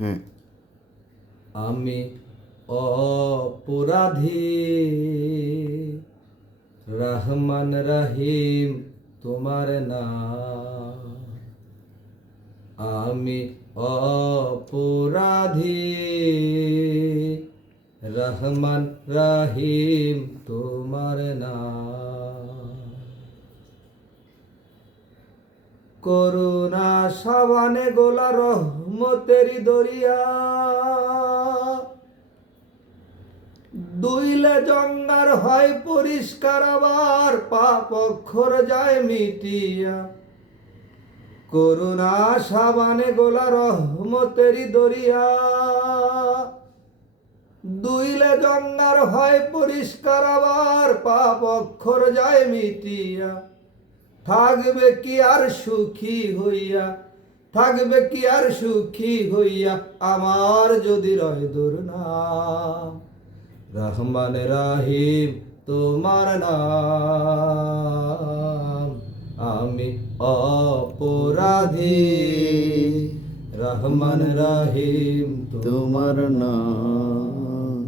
হ্যাঁ। আমি অপরাধী, রহমান রহিম তোমার নাম। আমি অপরাধী, রহমান রহিম তোমার নাম। করুণা সাবানে গোলা রহমতেরি দরিয়া, দুইলে জঙ্গার হয় পরিষ্কার, আবার পাপ অক্ষর যায় মিটিয়া। করুণা সাবানে গোলা রহমতেরি দরিয়া, দুইলে জঙ্গার হয় পরিষ্কার, আবার পাপ অক্ষর যায় মিটিয়া। থাকবে কি আর সুখী হইয়া, থাকবে কি আর সুখী হইয়া, আমার যদি রয় দুর্নাম। রহমান রহিম তোমার নাম। আমি অপরাধী, রহমান রহিম তোমার নাম।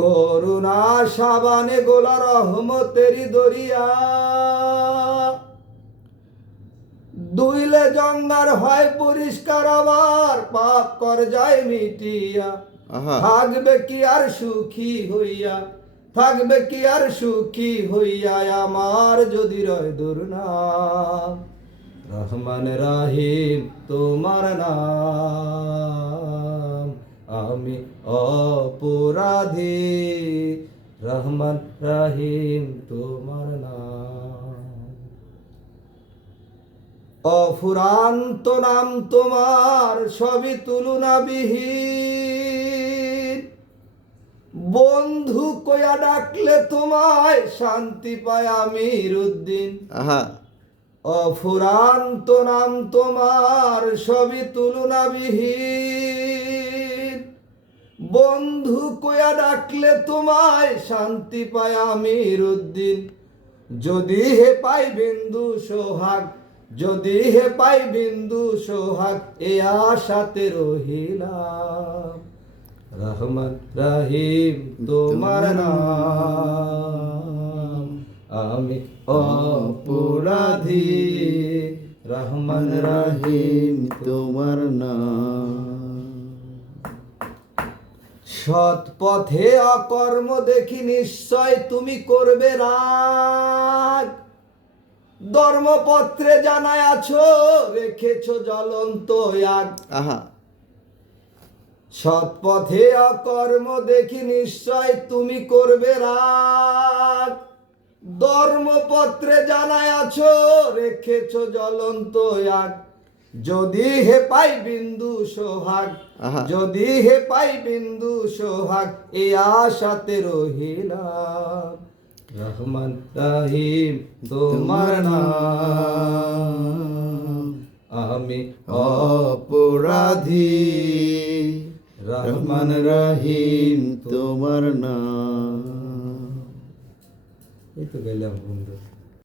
করুণা সাবানে গোলা রহমতেরি দরিয়া, দুইলে জঙ্গার হয় পরিষ্কার, আবার পাপ কর যায় মিটিয়া। থাকবে কি আর সুখী হইয়া, থাকবে কি আর সুখী হইয়া, আমার যদি রয় দুর্নাম। রহমান রহিম তোমার নাম। আমি অপরাধী, রহমান রহিম তোমার নাম। অফুরান্ত নাম তোমার, সবই তুলনাবিহীন। বন্ধু কয়া ডাকলে তোমায়, শান্তি পায় আমির উদ্দিন। অফুরান্ত নাম তোমার, সবই তুলনাবিহীন। বন্ধু কয়া ডাকলে তোমায়, শান্তি পায় আমির উদ্দিন। যদি হে পাই বিন্দু সোহাগ, যদি হে পাই বিন্দু সোহাগ, এ আশাতে রহিলাম। রহমান রহিম তোমার নাম। আমি অপরাধী, রহমান রহিম তোমার নাম। সৎ পথে অকর্ম দেখি নিশ্চয় তুমি করবে রাগ। ধর্মপত্রে জানায় আছো, রেখেছো জ্বলন্ত আগ। সৎ পথে অকর্ম দেখি নিশ্চয় তুমি করবে রাগ। ধর্মপত্রে জানায় আছো, রেখেছো জ্বলন্ত আগ। যদি হে পাই বিন্দু সোহাগ, যদি হে পাই বিন্দু সোহাগ, এ আশাতে রহিলাম। রহমান রহিম তোমার নাম। আমি অপরাধী, রহমান রহিম তোমার নাম। এই তো গেলাম বন্ধু।